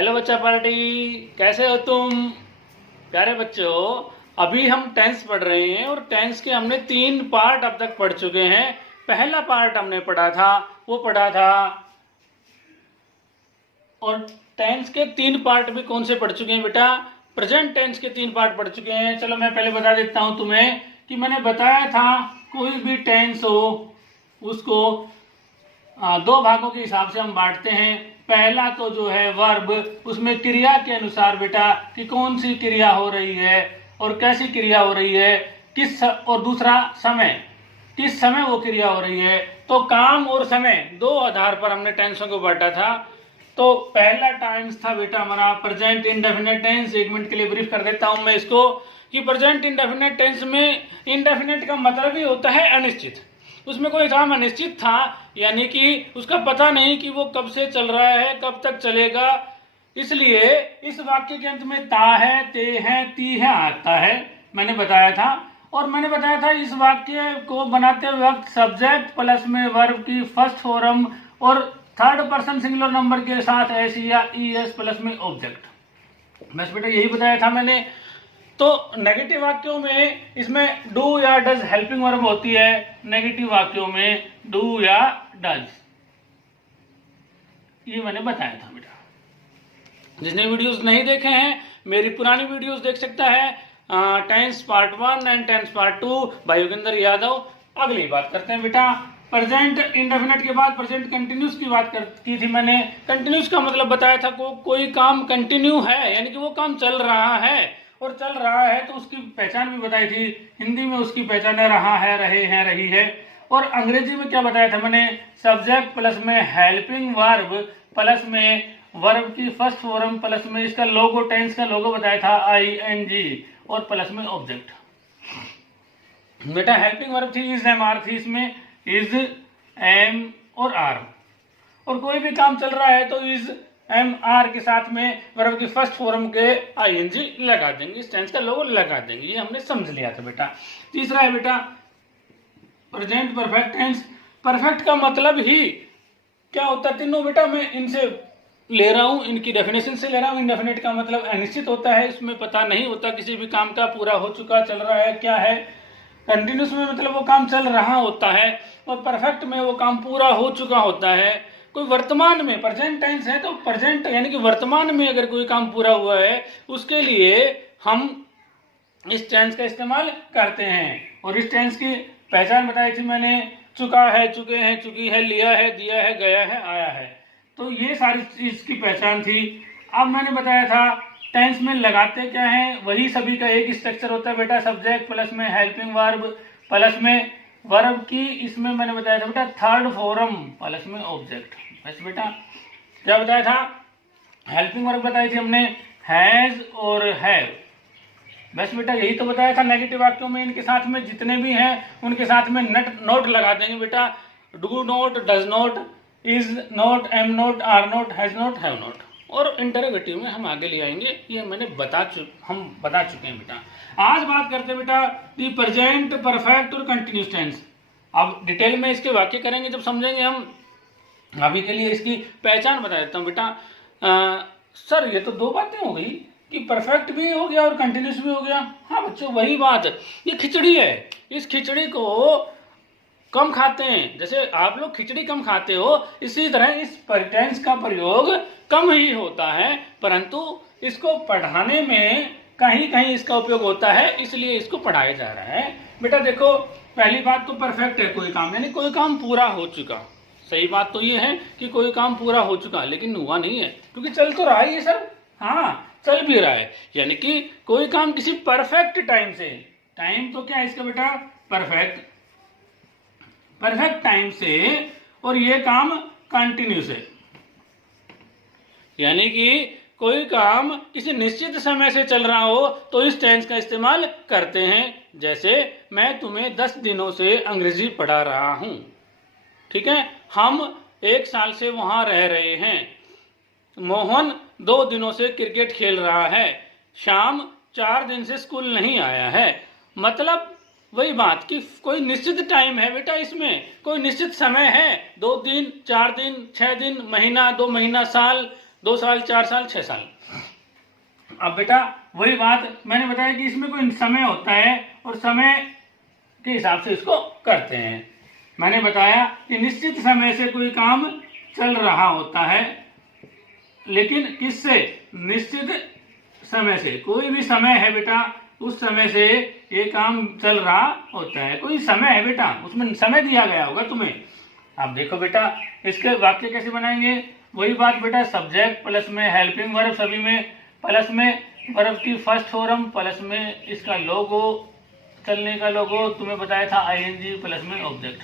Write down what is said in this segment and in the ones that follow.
Hello बच्चा party, कैसे हो तुम प्यारे बच्चों। अभी हम टेंस पढ़ रहे हैं और टेंस के हमने 3 पार्ट अब तक पढ़ चुके हैं। पहला पार्ट हमने पढ़ा था, वो पढ़ा था, और टेंस के 3 पार्ट भी कौन से पढ़ चुके हैं बेटा? प्रेजेंट टेंस के 3 पार्ट पढ़ चुके हैं। चलो मैं पहले बता देता हूं तुम्हें कि मैंने बताया था कोई भी टेंस हो उसको 2 भागों के हिसाब से हम बांटते हैं। पहला तो जो है वर्ब, उसमें क्रिया के अनुसार बेटा कि कौन सी क्रिया हो रही है और कैसी क्रिया हो रही है, और दूसरा समय, किस समय वो क्रिया हो रही है। तो काम और समय 2 आधार पर हमने टेंसों को बांटा था। तो पहला टेंस था बेटा हमारा प्रेजेंट इंडेफिनिट टेंस। 1 मिनट के लिए ब्रीफ कर देता हूं मैं इसको कि प्रेजेंट इंडेफिनिट टेंस में इंडेफिनिट का मतलब ही होता है अनिश्चित। उसमें कोई काम अनिश्चित था, यानी कि उसका पता नहीं कि वो कब से चल रहा है, कब तक चलेगा। इसलिए इस वाक्य के अंत में ता है, ते है, ती है आता है, मैंने बताया था। और मैंने बताया था इस वाक्य को बनाते वक्त सब्जेक्ट प्लस में वर्ब की फर्स्ट फॉर्म और थर्ड पर्सन सिंगुलर नंबर के साथ एस या ई एस प्लस में ऑब्जेक्ट। बस बेटा यही बताया था मैंने। तो नेगेटिव वाक्यों में इसमें डू या डज हेल्पिंग वर्ब होती है, नेगेटिव वाक्यों में डू या डज, ये मैंने बताया था बेटा। जिसने वीडियोस नहीं देखे हैं मेरी पुरानी वीडियोस देख सकता है, tense part 1 and tense part 2 भाई योगेंद्र यादव। अगली बात करते हैं बेटा, प्रेजेंट इंडेफिनिट के बाद प्रेजेंट कंटिन्यूस की बात की थी मैंने। कंटिन्यूस का मतलब बताया था कोई काम कंटिन्यू है, यानी कि वो काम चल रहा है, और चल रहा है तो उसकी पहचान भी बताई थी। हिंदी में उसकी पहचान है रहा है, रहे हैं, रही है। और अंग्रेजी में क्या बताया था मैंने? सब्जेक्ट प्लस में हेल्पिंग वर्ब प्लस में वर्ब की फर्स्ट फॉर्म प्लस में इसका लोगो, टेंस का लोगो बताया था ING, और प्लस में ऑब्जेक्ट। बेटा हेल्पिंग वर्ब थी इज एम आर थी, इसमें इज एम और आर, और कोई भी काम चल रहा है तो इज एम आर के साथ में वर्ब की फर्स्ट फॉर्म के ING लगा देंगे, इस टेंस का लोगो लगा देंगे। ये हमने समझ लिया था बेटा। तीसरा है बेटा प्रेजेंट परफेक्ट टेंस। परफेक्ट का मतलब ही क्या होता है? तीनों बेटा मैं इनसे ले रहा हूं, इनकी डेफिनेशन से ले रहा हूं। इंडेफिनिट का मतलब अनिश्चित होता है, इसमें पता नहीं होता किसी भी काम का पूरा हो चुका, चल रहा है, क्या है। कंटिन्यूस में मतलब वो काम चल रहा होता है, और परफेक्ट में वो काम पूरा हो चुका होता है। कोई वर्तमान में प्रेजेंट टेंस है तो प्रेजेंट यानी कि वर्तमान में अगर कोई काम पूरा हुआ है उसके लिए हम इस टेंस का इस्तेमाल करते हैं। और इस टेंस की पहचान बताई थी मैंने, चुका है, चुके हैं, चुकी है, लिया है, दिया है, गया है, आया है। तो ये सारी चीज की पहचान थी। अब मैंने बताया था टेंस में लगाते क्या है, वही सभी का एक स्ट्रक्चर होता है बेटा, सब्जेक्ट प्लस में हेल्पिंग वर्ब प्लस में वर्ब की, इसमें मैंने बताया था बेटा थर्ड फॉर्म प्लस में ऑब्जेक्ट। बस बेटा क्या बताया था? हेल्पिंग वर्ब बताई थी हमने हैज और हैव। बस बेटा यही तो बताया था। नेगेटिव वाक्यों में इनके साथ में जितने भी हैं उनके साथ में नोट लगा देंगे बेटा, do not, does not, is not, am not, are not, has not, have not. और इंटरोगेटिव में हम आगे ले आएंगे, ये मैंने बता चुके हैं बेटा। आज बात करते हैं बेटा दी प्रेजेंट परफेक्ट और कंटिन्यूस टेंस। अब डिटेल में इसके वाक्य करेंगे जब समझेंगे हम। अभी के लिए इसकी पहचान बता देता हूँ बेटा। सर ये तो 2 बातें हो गई कि परफेक्ट भी हो गया और कंटिन्यूस भी हो गया। हाँ बच्चों वही बात, ये खिचड़ी है। इस खिचड़ी को कम खाते हैं, जैसे आप लोग खिचड़ी कम खाते हो, इसी तरह इस टेंस का प्रयोग कम ही होता है, परंतु इसको पढ़ाने में कहीं कहीं इसका उपयोग होता है, इसलिए इसको पढ़ाया जा रहा है। बेटा देखो पहली बात तो परफेक्ट है कोई काम, यानी कोई काम पूरा हो चुका। सही बात तो ये है कि कोई काम पूरा हो चुका लेकिन हुआ नहीं है, क्योंकि चल तो रहा ही है सर। हाँ चल भी रहा है, यानी कि कोई काम किसी परफेक्ट टाइम से, टाइम तो क्या है इसका बेटा? परफेक्ट टाइम से, और ये काम कंटिन्यूस है, यानी कि कोई काम किसी निश्चित समय से चल रहा हो तो इस टेंस का इस्तेमाल करते हैं। जैसे मैं तुम्हें 10 दिनों से अंग्रेजी पढ़ा रहा हूं, ठीक है, हम 1 साल से वहां रह रहे हैं, मोहन 2 दिनों से क्रिकेट खेल रहा है, शाम 4 दिन से स्कूल नहीं आया है। मतलब वही बात कि कोई निश्चित टाइम है बेटा, इसमें कोई निश्चित समय है, 2 दिन, 4 दिन, 6 दिन, महीना, 2 महीना, साल, 2 साल, 4 साल, 6 साल। अब बेटा वही बात मैंने बताया कि इसमें कोई समय होता है और समय के हिसाब से इसको करते हैं। मैंने बताया कि निश्चित समय से कोई काम चल रहा होता है, लेकिन किससे? निश्चित समय से। कोई भी समय है बेटा, उस समय से ये काम चल रहा होता है। कोई समय है बेटा, उसमें समय दिया गया होगा तुम्हें। अब देखो बेटा इसके वाक्य कैसे बनाएंगे। वही बात बेटा, सब्जेक्ट प्लस में हेल्पिंग वर्ब सभी में, प्लस में वर्ब की फर्स्ट फॉर्म, प्लस में इसका लोगो, चलने का लोगो तुम्हें बताया था आईएनजी, प्लस में ऑब्जेक्ट।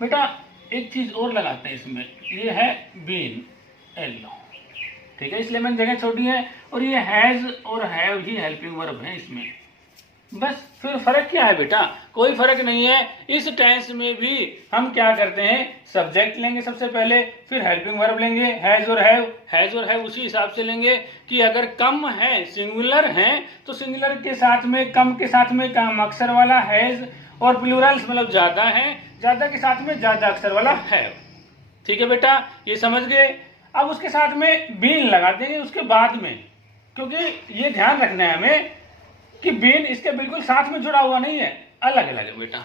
बेटा एक चीज और लगाते हैं इसमें, ये है बीन, एल, ठीक है, इसलिए मैंने जगह छोड़ी है। और ये हैज और हैव ही हेल्पिंग वर्ब है इसमें। बस फिर फर्क क्या है बेटा? कोई फर्क नहीं है। इस टेंस में भी हम क्या करते हैं, सब्जेक्ट लेंगे सबसे पहले, फिर हेल्पिंग वर्ब लेंगे, हैज और हैव उसी हिसाब से लेंगे कि अगर कम है, सिंगुलर है, तो सिंगुलर के साथ में, कम के साथ में काम अक्षर वाला हैज, और प्लूरल्स मतलब ज्यादा है, ज्यादा के साथ में ज्यादा अक्षर वाला हैव। ठीक है बेटा, ये समझ गए। अब उसके साथ में बीन लगा देंगे उसके बाद में, क्योंकि ये ध्यान रखना है हमें कि बीन इसके बिल्कुल साथ में जुड़ा हुआ नहीं है, अलग अलग है बेटा।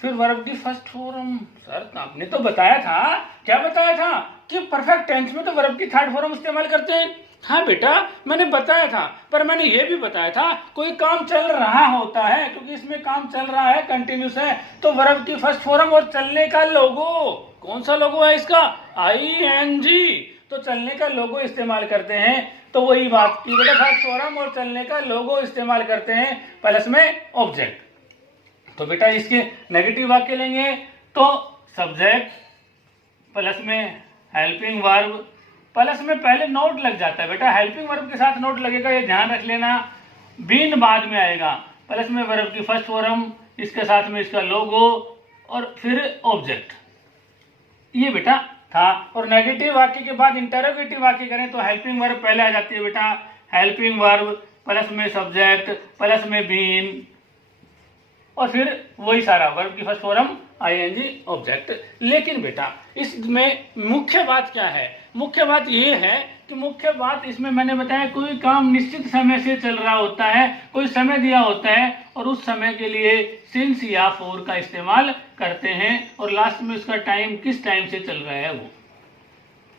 फिर वर्ब की फर्स्ट फॉर्म, सर आपने तो बताया था, क्या बताया था कि परफेक्ट टेंस में तो वर्ब की थर्ड फॉर्म इस्तेमाल करते हैं। हाँ बेटा मैंने बताया था, पर मैंने ये भी बताया था कोई काम चल रहा होता है, क्योंकि इसमें काम चल रहा है, कंटिन्यूस है, तो वर्ब की फर्स्ट फॉर्म और चलने का लोगो, कौन सा लोगो है इसका? आईएनजी, तो चलने का लोगो इस्तेमाल करते हैं। तो वही बात की बेटा, फर्स्ट फॉर्म और चलने का लोगो इस्तेमाल करते हैं, प्लस में ऑब्जेक्ट। तो बेटा इसके नेगेटिव वाक्य लेंगे तो सब्जेक्ट प्लस में हेल्पिंग वर्ब, प्लस में पहले नोट लग जाता है बेटा, हेल्पिंग वर्ब के साथ नोट लगेगा, ये ध्यान रख लेना। बीन बाद में आएगा, प्लस में वर्ब की फर्स्ट फॉर्म, इसके साथ में इसका लोगो, और फिर ऑब्जेक्ट। ये बेटा था। और नेगेटिव वाक्य के बाद इंटरोगेटिव वाक्य करें तो हेल्पिंग वर्ब पहले आ जाती है बेटा, हेल्पिंग वर्ब प्लस में सब्जेक्ट प्लस में बीन, और फिर वही सारा वर्ब की फर्स्ट फॉर्म आईएनजी ऑब्जेक्ट। लेकिन बेटा इसमें मुख्य बात क्या है? मुख्य बात ये है कि मुख्य बात इसमें मैंने बताया कोई काम निश्चित समय से चल रहा होता है, कोई समय दिया होता है, और उस समय के लिए सिंस या फॉर का इस्तेमाल करते हैं, और लास्ट में उसका टाइम किस टाइम से चल रहा है वो।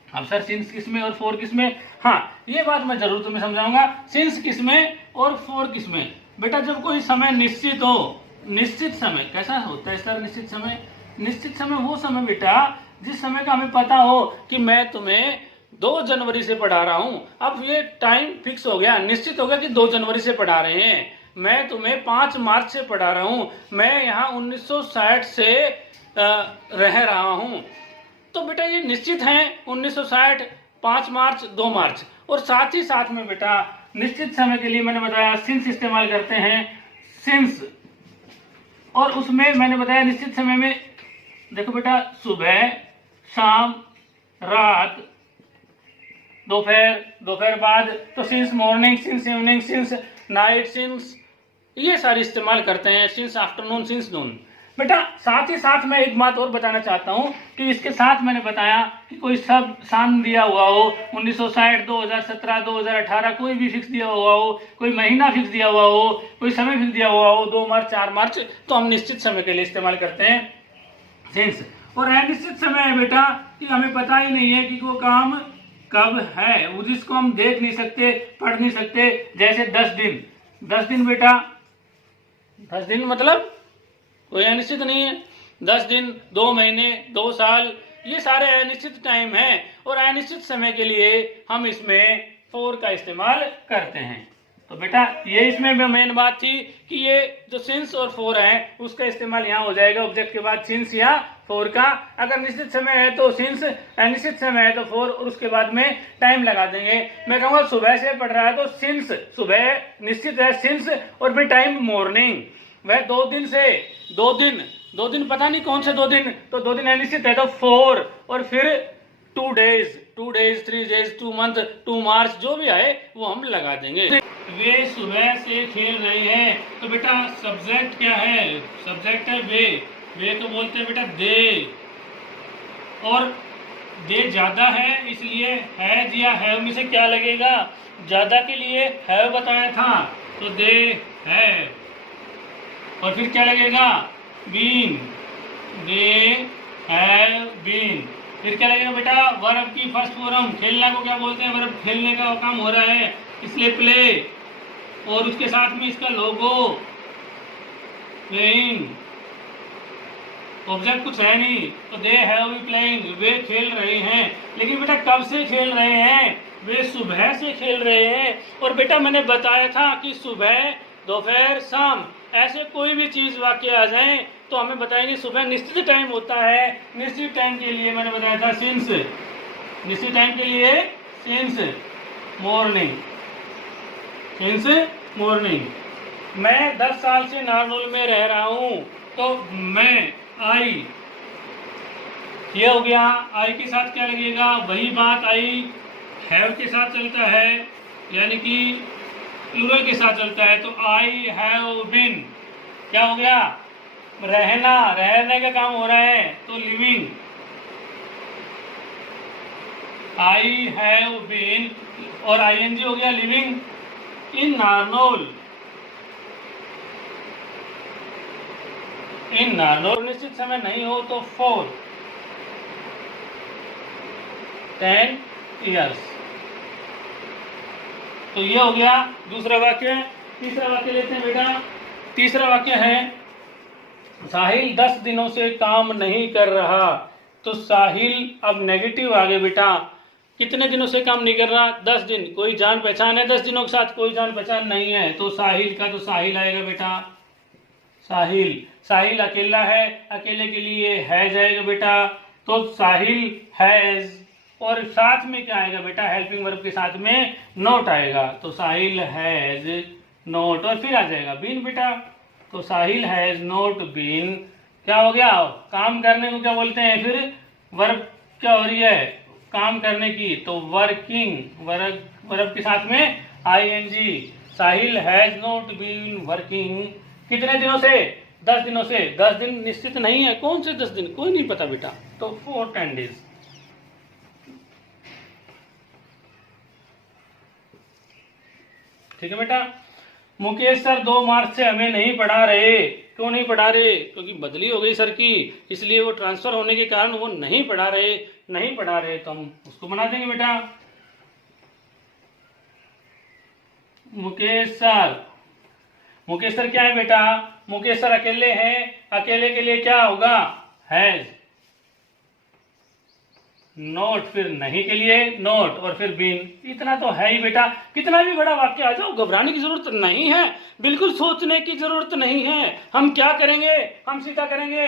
अब सर सिंस किसमें और फॉर किसमें? हाँ ये बात मैं जरूर तुम्हें समझाऊंगा, सिंस किसमें और फॉर किसमें। बेटा जब कोई समय निश्चित हो, निश्चित समय कैसा होता है सर? निश्चित समय, निश्चित समय वो समय बेटा जिस समय का हमें पता हो कि मैं तुम्हें 2 जनवरी से पढ़ा रहा हूं। अब ये टाइम फिक्स हो गया, निश्चित हो गया कि 2 जनवरी से पढ़ा रहे हैं। मैं तुम्हें 5 मार्च से पढ़ा रहा हूं, मैं यहाँ 1960 से रह रहा हूं। तो बेटा ये निश्चित है, 1960, 5 मार्च, 2 मार्च। और साथ ही साथ में बेटा निश्चित समय के लिए मैंने बताया सिंस इस्तेमाल करते हैं, सिंस। और उसमें मैंने बताया निश्चित समय में देखो बेटा, सुबह, शाम, रात, दोपहर, दोपहर बाद, तो since morning, since evening, since night, since, ये सारे इस्तेमाल करते हैं, सिंस आफ्टरनून, सिंस नून। बेटा साथ ही साथ मैं एक बात और बताना चाहता हूं कि इसके साथ मैंने बताया कि कोई सब सान दिया हुआ हो, 1960, 2017, 2018, कोई भी फिक्स दिया हुआ हो, कोई महीना फिक्स दिया हुआ हो, कोई समय फिक्स दिया हुआ हो, 2 मार्च, 4 मार्च, तो हम निश्चित समय के लिए इस्तेमाल करते हैं सिंस। और अनिश्चित समय है बेटा कि हमें पता ही नहीं है कि वो काम कब है, वो जिसको हम देख नहीं सकते, पढ़ नहीं सकते। जैसे 10 दिन, 10 दिन बेटा, 10 दिन मतलब कोई अनिश्चित नहीं है। 10 दिन, 2 महीने, 2 साल, ये सारे अनिश्चित टाइम है। और अनिश्चित समय के लिए हम इसमें फॉर का इस्तेमाल करते हैं। तो बेटा ये इसमें मेन बात थी कि ये जो सिंस और फॉर है उसका इस्तेमाल यहाँ हो जाएगा ऑब्जेक्ट के बाद सिंस या फॉर का। अगर निश्चित समय है तो सिंस, अनिश्चित समय है तो फॉर, और उसके बाद में टाइम लगा देंगे। मैं कहूँगा सुबह से पढ़ रहा है तो सिंस, सुबह निश्चित है सिंस, और फिर टाइम मॉर्निंग। वह 2 दिन से, 2 दिन पता नहीं कौन से 2 दिन, तो 2 दिन अनिश्चित है तो 4, और फिर 2 डेज, 3 डेज, 2 मंथ, 2 मार्च, जो भी आए वो हम लगा देंगे। वे सुबह से खेल रहे हैं, तो बेटा सब्जेक्ट क्या है? सब्जेक्ट है वे तो बोलते हैं बेटा दे। और दे ज्यादा है इसलिए हैज या हैव में से क्या लगेगा, ज्यादा के लिए हैव बताया था तो दे हैव, और फिर क्या लगेगा बीन, दे हैव बीन। फिर क्या लगेगा बेटा, वर्ब की फर्स्ट फॉर्म, खेलना को क्या बोलते हैं, वर्ब खेलने का काम हो रहा है इसलिए प्ले, और उसके साथ में इसका लोगो प्लेइंग, ऑब्जेक्ट कुछ है नहीं तो दे हैव बी प्लेइंग, वे खेल रहे हैं। लेकिन बेटा कब से खेल रहे हैं, वे सुबह से खेल रहे हैं। और बेटा मैंने बताया था कि सुबह दोपहर शाम ऐसे कोई भी चीज वाक्य आ जाए तो हमें बताएंगे सुबह निश्चित टाइम होता है, निश्चित टाइम के लिए मैंने बताया था सिंस, निश्चित टाइम के लिए सिंस मॉर्निंग, सिंस मॉर्निंग। मैं 10 साल से नारनौल में रह रहा हूं तो मैं आई, ये हो गया, आई के साथ क्या लगेगा, वही बात आई हैव के साथ चलता है, यानी कि प्लूरल के साथ चलता है, तो आई हैव बीन क्या हो गया, रहना, रहने का काम हो रहा है तो लिविंग, आई हैव बीन, और आईएनजी हो गया लिविंग इन नारनौल, इन नारनौल। निश्चित समय नहीं हो तो फॉर 10 years। तो ये हो गया दूसरा वाक्य। तीसरा वाक्य लेते हैं बेटा। तीसरा वाक्य है साहिल 10 दिनों से काम नहीं कर रहा, तो साहिल अब नेगेटिव आ गया बेटा, कितने दिनों से काम नहीं कर रहा, 10 दिन, कोई जान पहचान है 10 दिनों के साथ, कोई जान पहचान नहीं है, तो साहिल का तो साहिल आएगा बेटा, साहिल, साहिल अकेला है, अकेले के लिए हैज आएगा बेटा, तो साहिल हैज, और साथ में क्या आएगा बेटा, हेल्पिंग वर्ब के साथ में नोट आएगा, तो साहिल हैज नोट, और फिर आ जाएगा बीन बेटा, तो साहिल हैज नोट बीन, क्या हो गया, काम करने को क्या बोलते हैं, फिर वर्ब क्या हो रही है, काम करने की, तो वर्किंग, वर्ब के साथ में ING, Sahil has not been working, कितने दिनों से, 10 दिनों से, 10 दिन निश्चित नहीं है, कौन से 10 दिन, कोई नहीं पता बेटा, तो for 10 days। ठीक है बेटा। मुकेश सर 2 मार्च से हमें नहीं पढ़ा रहे, क्यों नहीं पढ़ा रहे, क्योंकि बदली हो गई सर की, इसलिए वो ट्रांसफर होने के कारण वो नहीं पढ़ा रहे, नहीं पढ़ा रहे, तो हम उसको बना देंगे बेटा। मुकेश सर, मुकेश सर क्या है बेटा, मुकेश सर अकेले हैं, अकेले के लिए क्या होगा, हैज, नोट, फिर नहीं के लिए नोट, और फिर बीन, इतना तो है ही बेटा। कितना भी बड़ा वाक्य आ जाओ घबराने की जरूरत नहीं है, बिल्कुल सोचने की जरूरत नहीं है। हम क्या करेंगे, हम सीधा करेंगे,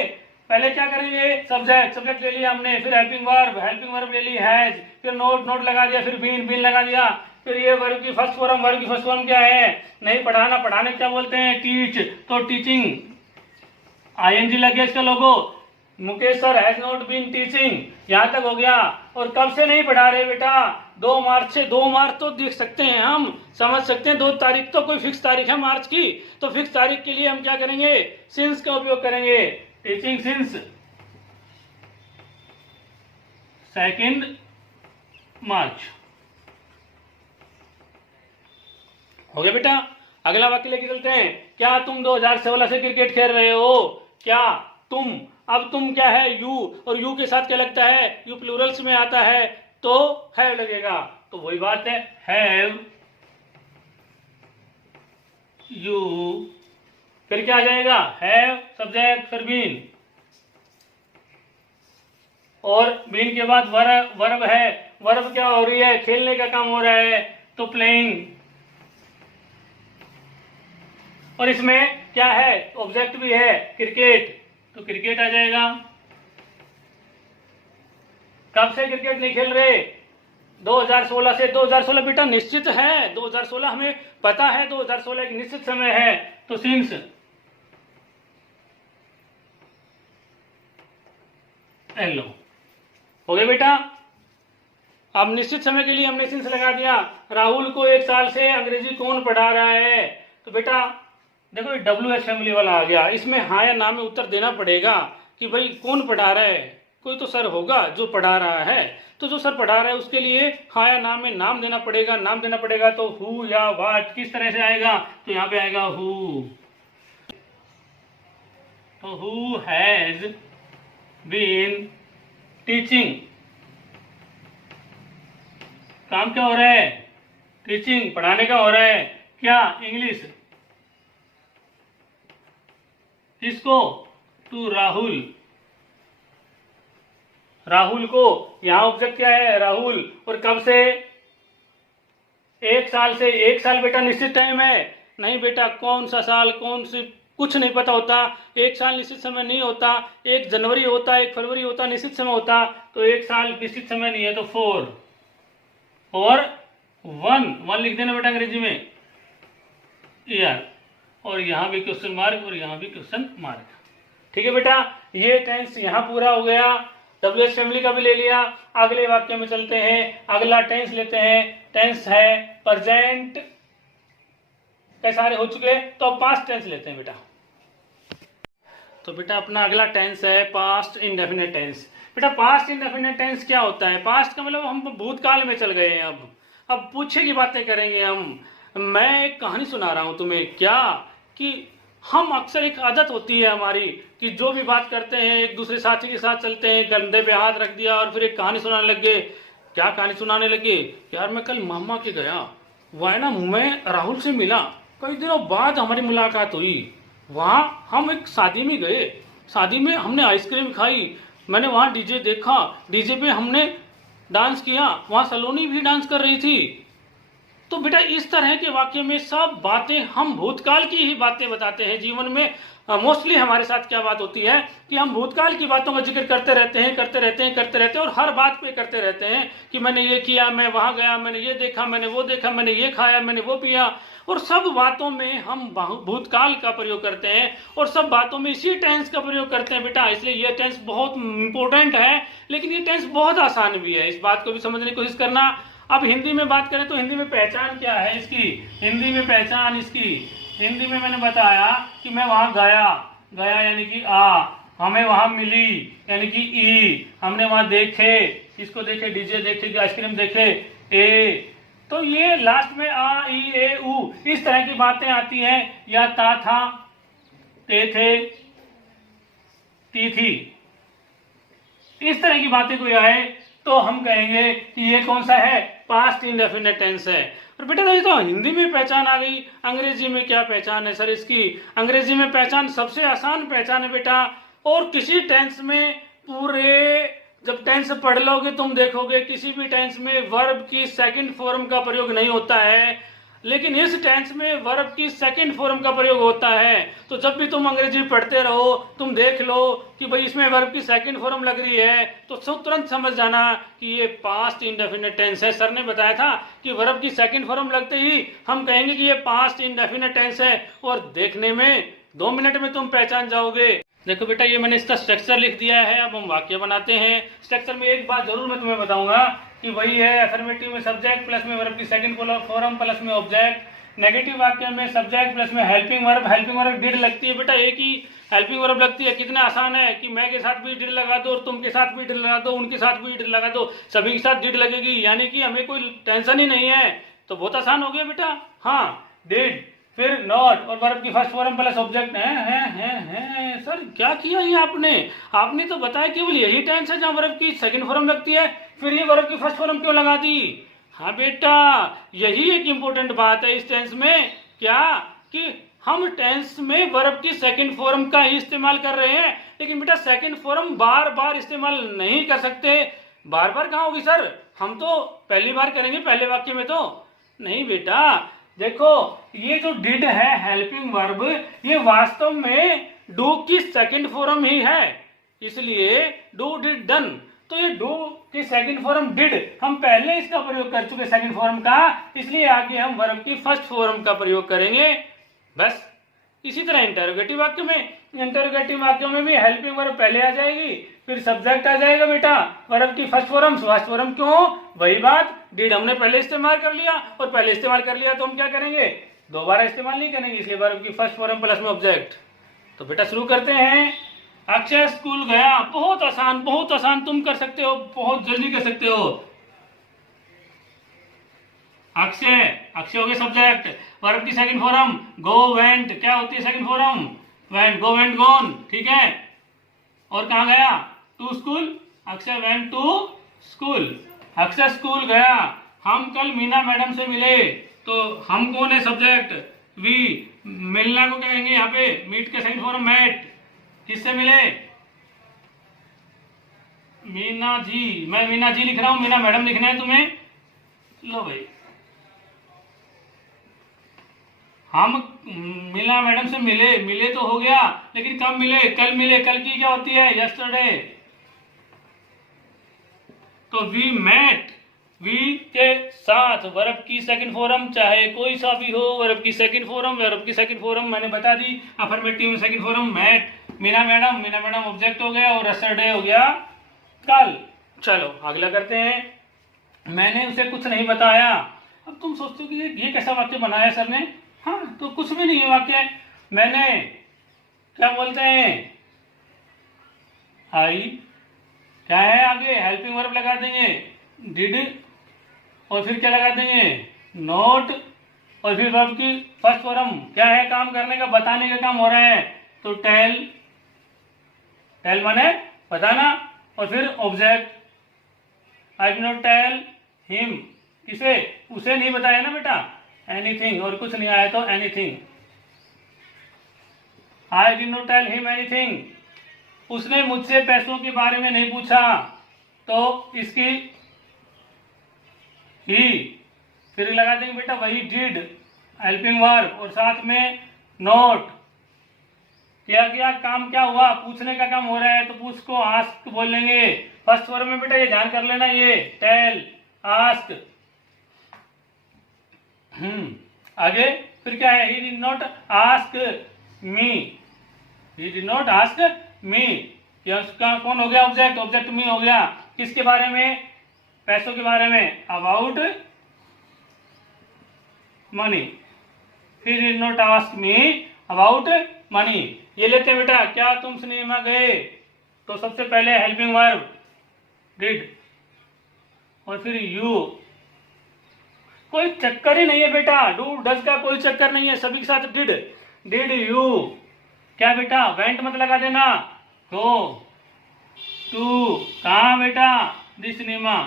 पहले क्या करेंगे, सब्जेक्ट, सब्जेक्ट ले लिया हमने, फिर हेल्पिंग वर्ब ले ली हैज, फिर नोट, नोट लगा दिया, फिर बीन, बीन लगा दिया, फिर ये वर्ब की फर्स्ट फॉर्म, वर्ब की फर्स्ट फॉर्म क्या है, नहीं पढ़ाना, पढ़ाने क्या बोलते हैं, टीच, तो टीचिंग, आईएनजी लग गया इसका logo, Mukesh sir has not been teaching, यहां तक हो गया। और कब से नहीं पढ़ा रहे बेटा, 2 मार्च से, 2 मार्च तो देख सकते हैं, हम समझ सकते हैं, 2 तारीख तो कोई फिक्स तारीख है मार्च की, तो फिक्स तारीख के लिए हम क्या करेंगे, सिंस का उपयोग करेंगे, टीचिंग सिंस 2 मार्च। हो गया बेटा। अगला वाक्य लेके चलते हैं, क्या तुम 2016 से क्रिकेट खेल रहे हो, क्या तुम, अब तुम क्या है, यू, और यू के साथ क्या लगता है, यू प्लूरल्स में आता है तो हैव लगेगा, तो वही बात है, हैव यू, फिर क्या आ जाएगा, हैव सब्जेक्ट, फिर बीन, और बीन के बाद वर्ब है, वर्ब क्या हो रही है, खेलने का काम हो रहा है, तो प्लेइंग, और इसमें क्या है, ऑब्जेक्ट भी है क्रिकेट, तो क्रिकेट आ जाएगा। कब से क्रिकेट नहीं खेल रहे, 2016 से। 2016 बेटा निश्चित है, 2016 हमें पता है, 2016 एक निश्चित समय है, तो सिंस, लो हो गया बेटा। अब निश्चित समय के लिए हमने सिंस लगा दिया। राहुल को 1 साल से अंग्रेजी कौन पढ़ा रहा है, तो बेटा देखो ये WH फैमिली वाला आ गया, इसमें हाँ या ना में उत्तर देना पड़ेगा कि भाई कौन पढ़ा रहा है, कोई तो सर होगा जो पढ़ा रहा है, तो जो सर पढ़ा रहा है उसके लिए हाँ या ना में नाम देना पड़ेगा। नाम देना पड़ेगा तो हु या व्हाट किस तरह से आएगा, तो यहाँ पे आएगा हु। तो हु हैज बीन टीचिंग, काम क्या हो रहा है, टीचिंग, पढ़ाने का हो रहा है, क्या, इंग्लिश, किसको, टू राहुल, राहुल को। यहां ऑब्जेक्ट क्या है, राहुल, और कब से, 1 साल से। 1 साल बेटा निश्चित टाइम है, नहीं बेटा, कौन सा साल, कौन सी, कुछ नहीं पता होता। 1 साल निश्चित समय नहीं होता, 1 जनवरी होता, 1 फरवरी होता, निश्चित समय होता, तो 1 साल निश्चित समय नहीं है, तो 4 और 1 लिख देना बेटा अंग्रेजी में, ईयर, और यहां भी क्वेश्चन मार्क और यहां भी क्वेश्चन मार्क। ठीक है बेटा, ये टेंस यहां पूरा हो गया, WH फैमिली का भी ले लिया। अगले वाक्य में चलते हैं, अगला टेंस लेते हैं। टेंस है प्रेजेंट के सारे हो चुके, तो अब पास्ट टेंस लेते हैं बेटा। तो बेटा अपना अगला टेंस है पास्ट इंडेफिनिट टेंस। बेटा पास्ट इंडेफिनिट टेंस क्या होता है, पास्ट का मतलब हम भूतकाल में चल गए हैं। अब पूछे की बातें करेंगे हम। मैं एक कहानी सुना रहा हूं तुम्हें, क्या कि हम अक्सर, एक आदत होती है हमारी कि जो भी बात करते हैं एक दूसरे साथी के साथ चलते हैं, कंधे पे हाथ रख दिया और फिर एक कहानी सुनाने लग गए। क्या कहानी सुनाने लगे, यार मैं कल मामा के गया, वह है ना, मैं राहुल से मिला, कई दिनों बाद हमारी मुलाकात हुई, वहां हम एक शादी में गए, शादी में हमने आइसक्रीम खाई, मैंने वहां डीजे देखा, डीजे पे हमने डांस किया, वहां सलोनी भी डांस कर रही थी। तो बेटा इस तरह के वाक्य में सब बातें हम भूतकाल की ही बातें बताते हैं। जीवन में मोस्टली हमारे साथ क्या बात होती है कि हम भूतकाल की बातों का जिक्र करते रहते हैं और हर बात पे करते रहते हैं कि मैंने ये किया, मैं वहां गया, मैंने ये देखा, मैंने वो देखा, मैंने ये खाया, मैंने वो पिया, और सब बातों में हम भूतकाल का प्रयोग करते हैं और सब बातों में इसी टेंस का प्रयोग करते हैं बेटा। इसलिए ये टेंस बहुत इंपॉर्टेंट है, लेकिन ये टेंस बहुत आसान भी है, इस बात को भी समझने की कोशिश करना। अब हिंदी में बात करें तो हिंदी में पहचान क्या है इसकी, हिंदी में पहचान इसकी, हिंदी में मैंने बताया कि मैं वहां गया, गया यानी कि आ, हमें वहां मिली यानी कि ई, हमने वहां देखे, इसको देखे, डीजे देखे, आइसक्रीम देखे, ए, तो ये लास्ट में आ, ई, ए, उ, इस तरह की बातें आती हैं, या ता था, ते थे, ती थी, इस तरह की बातें कोई आए तो हम कहेंगे कि ये कौन सा है, पास्ट इंडेफिनिट टेंस है। और बेटा ये तो हिंदी में पहचान आ गई, अंग्रेजी में क्या पहचान है सर इसकी, अंग्रेजी में पहचान सबसे आसान पहचान है बेटा। और किसी टेंस में पूरे, जब टेंस पढ़ लोगे तुम देखोगे किसी भी टेंस में वर्ब की सेकंड फॉर्म का प्रयोग नहीं होता है, लेकिन इस टेंस में वर्ब की सेकंड फॉर्म का प्रयोग होता है। तो जब भी तुम अंग्रेजी पढ़ते रहो तुम देख लो कि भाई इसमें वर्ब की सेकंड फॉर्म लग रही है, तो तुरंत समझ जाना कि ये पास्ट इंडेफिनिट टेंस है। सर ने बताया था कि वर्ब की सेकंड फॉर्म लगते ही हम कहेंगे कि ये पास्ट इंडेफिनिट टेंस है, और देखने में 2 मिनट में तुम पहचान जाओगे। देखो बेटा ये मैंने इसका स्ट्रक्चर लिख दिया है, अब हम वाक्य बनाते हैं। स्ट्रक्चर में एक बात जरूर मैं तुम्हें बताऊंगा कि वही है, अफर्मेटिव में सब्जेक्ट प्लस में वर्ब की सेकंड फॉर्म प्लस में ऑब्जेक्ट, नेगेटिव वाक्य में सब्जेक्ट प्लस में हेल्पिंग वर्ब डिड लगती है बेटा, एक ही हेल्पिंग वर्ब लगती है। कितना आसान है कि मैं के साथ भी डिड लगा दो और तुम के साथ भी डिड लगा दो, उनके साथ भी डिड लगा दो, सभी के साथ डिड लगेगी, यानी कि हमें कोई टेंशन ही नहीं है। तो बहुत आसान हो गया बेटा। हाँ, डिड, फिर नॉट और वर्ब की फर्स्ट फॉर्म प्लस ऑब्जेक्ट है। सर क्या किया ये आपने तो बताया केवल यही टेंस है जहां वर्ब की सेकंड फॉर्म लगती है, फिर ये वर्ब की फर्स्ट फॉर्म क्यों लगा दी। हाँ बेटा यही एक इंपॉर्टेंट बात है इस टेंस में, क्या कि हम टेंस में वर्ब की सेकंड फॉर्म का ही इस्तेमाल कर रहे हैं, लेकिन बेटा सेकंड फॉर्म बार बार इस्तेमाल नहीं कर सकते। बार बार कहाँ होगी सर, हम तो पहली बार करेंगे पहले वाक्य में, तो नहीं बेटा। देखो ये जो डिड है हेल्पिंग वर्ब, ये वास्तव में डू की सेकंड फॉर्म ही है, इसलिए डू डिड डन, तो ये डू की सेकंड फॉर्म डिड, हम पहले इसका प्रयोग कर चुके सेकंड फॉर्म का, इसलिए आगे हम वर्ब की फर्स्ट फॉर्म का प्रयोग करेंगे बस। इसी तरह इंटरोगेटिव वाक्य में भी हेल्पिंग वर्ब पहले आ जाएगी, फिर सब्जेक्ट आ जाएगा बेटा, वर्ब की फर्स्ट फॉर्म क्यों, वही बात, डिड हमने पहले इस्तेमाल कर लिया, और पहले इस्तेमाल कर लिया तो हम क्या करेंगे, दोबारा इस्तेमाल नहीं करेंगे, इसलिए वर्ब की फर्स्ट फॉर्म प्लस में ऑब्जेक्ट। तो बेटा शुरू करते हैं। अक्षय स्कूल गया, बहुत आसान तुम कर सकते हो, बहुत जल्दी कर सकते हो। अक्षय, अक्षय हो गया सब्जेक्ट। वर्ब की सेकंड फॉर्म गो वेंट, क्या होती है second form? Went, go went gone, ठीक है। और कहाँ गया? To school, Akshay went to school, Akshay school गया। हम कल मीना मैडम से मिले, तो हम कौन है? सब्जेक्ट। वी, मिलना को कहेंगे यहाँ पे, मीट के सेकंड फॉर्म मेट। किससे मिले? मीना जी, मैं मीना जी लिख रहा हूं, मीना मैडम लिखना है तुम्हें। लो भाई, हम मीना मैडम से मिले तो हो गया, लेकिन कब मिले? कल मिले। कल की क्या होती है? यस्टरडे। तो वी मेट, वी के साथ वर्ब की सेकंड फॉर्म चाहे कोई सा भी हो, वर्ब की सेकंड फॉर्म मैंने बता दी, affirmative second form met. Meena madam object हो गया, और यस्टरडे हो गया कल। चलो अगला करते हैं। मैंने उसे कुछ नहीं बताया। अब तुम सोचते हो कि ये कैसा वाक्य बनाया सर ने? हाँ, तो कुछ भी नहीं है वाक्य। मैंने, क्या बोलते हैं? आई, क्या है आगे? हेल्पिंग वर्ब लगा देंगे, डिड, और फिर क्या लगा देंगे? नोट, और फिर वर्ब की फर्स्ट फॉर्म क्या है? काम करने का, बताने का काम हो रहा है, तो टेल, टेल माने बताना, और फिर object. I did not tell him, किसे? उसे नहीं बताया ना बेटा, एनीथिंग, और कुछ नहीं आया तो anything. I did not tell him anything, उसने मुझसे पैसों के बारे में नहीं पूछा, तो इसकी ही, फिर लगा देंगे बेटा वही डिड, हेल्पिंग वर्ब, और साथ में नोट। क्या क्या काम क्या हुआ? पूछने का काम हो रहा है, तो पूछ को आस्क बोल लेंगे फर्स्ट वर्ब में। बेटा ये ध्यान कर लेना, ये टेल, आस्क। आगे फिर क्या है? He did not ask me, he did not ask me, ये उसका कौन हो गया? ऑब्जेक्ट, ऑब्जेक्ट मी हो गया। किसके बारे में? पैसों के बारे में, about money. He did not ask me about money. ये लेते हैं बेटा, क्या तुम सिनेमा गए? तो सबसे पहले हेल्पिंग वर्ब डिड, और फिर यू। कोई चक्कर ही नहीं है बेटा, डू डज का कोई चक्कर नहीं है, सभी के साथ डिड, डिड यू। क्या बेटा? वेंट मत लगा देना, गो टू, कहा बेटा? The cinema.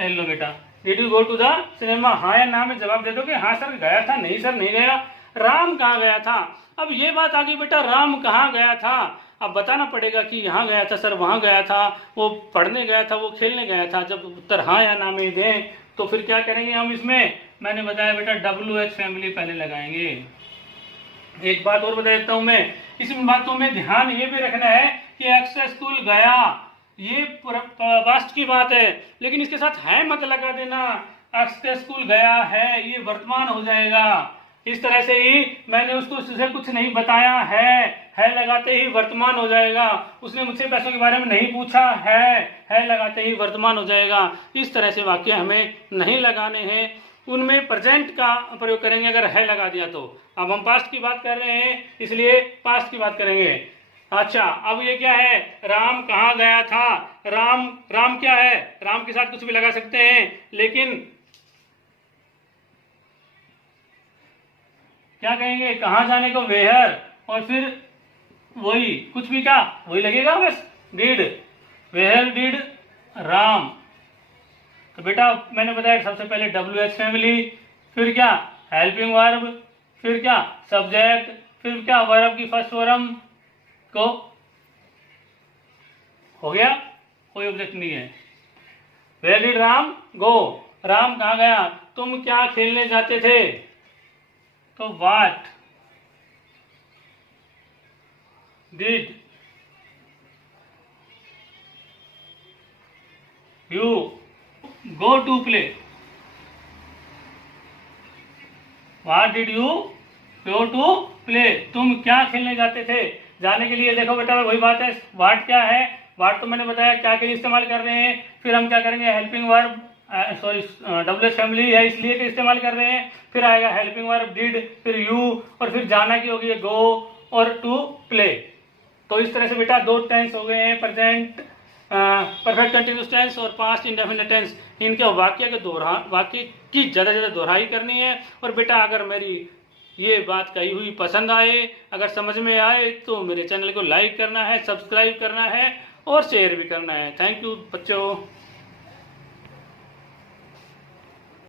लो बेटा, did you go to the cinema? हाँ या ना में जवाब दे दो कि हाँ सर गया था, नहीं सर नहीं गया। राम कहाँ गया था? अब ये बात आ गई बेटा, राम कहाँ गया था? अब बताना पड़ेगा कि यहाँ गया था सर, वहाँ गया था, वो पढ़ने गया था, वो खेलने गया था। जब उत्तर हाँ या ना में दें तो फिर क्या करेंगे हम इसमें? मैंने बताया बेटा WH फैमिली पहले लगाएंगे। एक बात और बता देता हूं मैं, इसमें बातों में ध्यान ये भी रखना है कि अक्षय स्कूल गया, ये पास्ट की बात है, लेकिन इसके साथ है मत लगा देना। अक्षय स्कूल गया है, ये वर्तमान हो जाएगा। इस तरह से ही मैंने उससे कुछ नहीं बताया है लगाते ही वर्तमान हो जाएगा। उसने मुझसे पैसों के बारे में नहीं पूछा, है लगाते ही वर्तमान हो जाएगा। इस तरह से वाक्य हमें नहीं लगाने हैं, उनमें प्रेजेंट का प्रयोग करेंगे अगर है लगा दिया तो। अब हम पास्ट की बात कर रहे हैं, इसलिए पास्ट की बात करेंगे। अच्छा, अब ये क्या है? राम कहाँ गया था? राम क्या है? राम के साथ कुछ भी लगा सकते हैं, लेकिन क्या कहेंगे? कहाँ जाने को? वेयर, और फिर वही कुछ भी का वही लगेगा बस, डिड, वेयर डिड राम। तो बेटा मैंने बताया सबसे पहले WH फैमिली, फिर क्या? हेल्पिंग वर्ब, फिर क्या? सब्जेक्ट, फिर क्या? वर्ब की फर्स्ट फॉर्म को हो गया, कोई ऑब्जेक्ट नहीं है। Where did Ram go, Ram कहाँ गया? तुम क्या खेलने जाते थे? तो what did you go to play? What did you go to play? तुम क्या खेलने जाते थे? जाने के लिए देखो बेटा वही बात है, व्हाट क्या है? व्हाट तो मैंने बताया क्या के लिए इस्तेमाल कर रहे हैं। फिर हम क्या करेंगे? Helping verb, sorry WH family है इसलिए कि इस्तेमाल कर रहे हैं। फिर आएगा हेल्पिंग वर्ब डिड, फिर यू, और फिर जाना की होगी गो, और टू प्ले। तो इस तरह से बेटा दो टेंस हो गए हैं, प्रेजेंट परफेक्ट कंटिन्यूस टेंस और पास्ट इंडेफिनिट टेंस। इनके वाक्य की ज़्यादा दोहराई करनी है। और बेटा अगर मेरी ये बात कही हुई पसंद आए, अगर समझ में आए, तो मेरे चैनल को लाइक करना है, सब्सक्राइब करना है और शेयर भी करना है। थैंक यू बच्चों।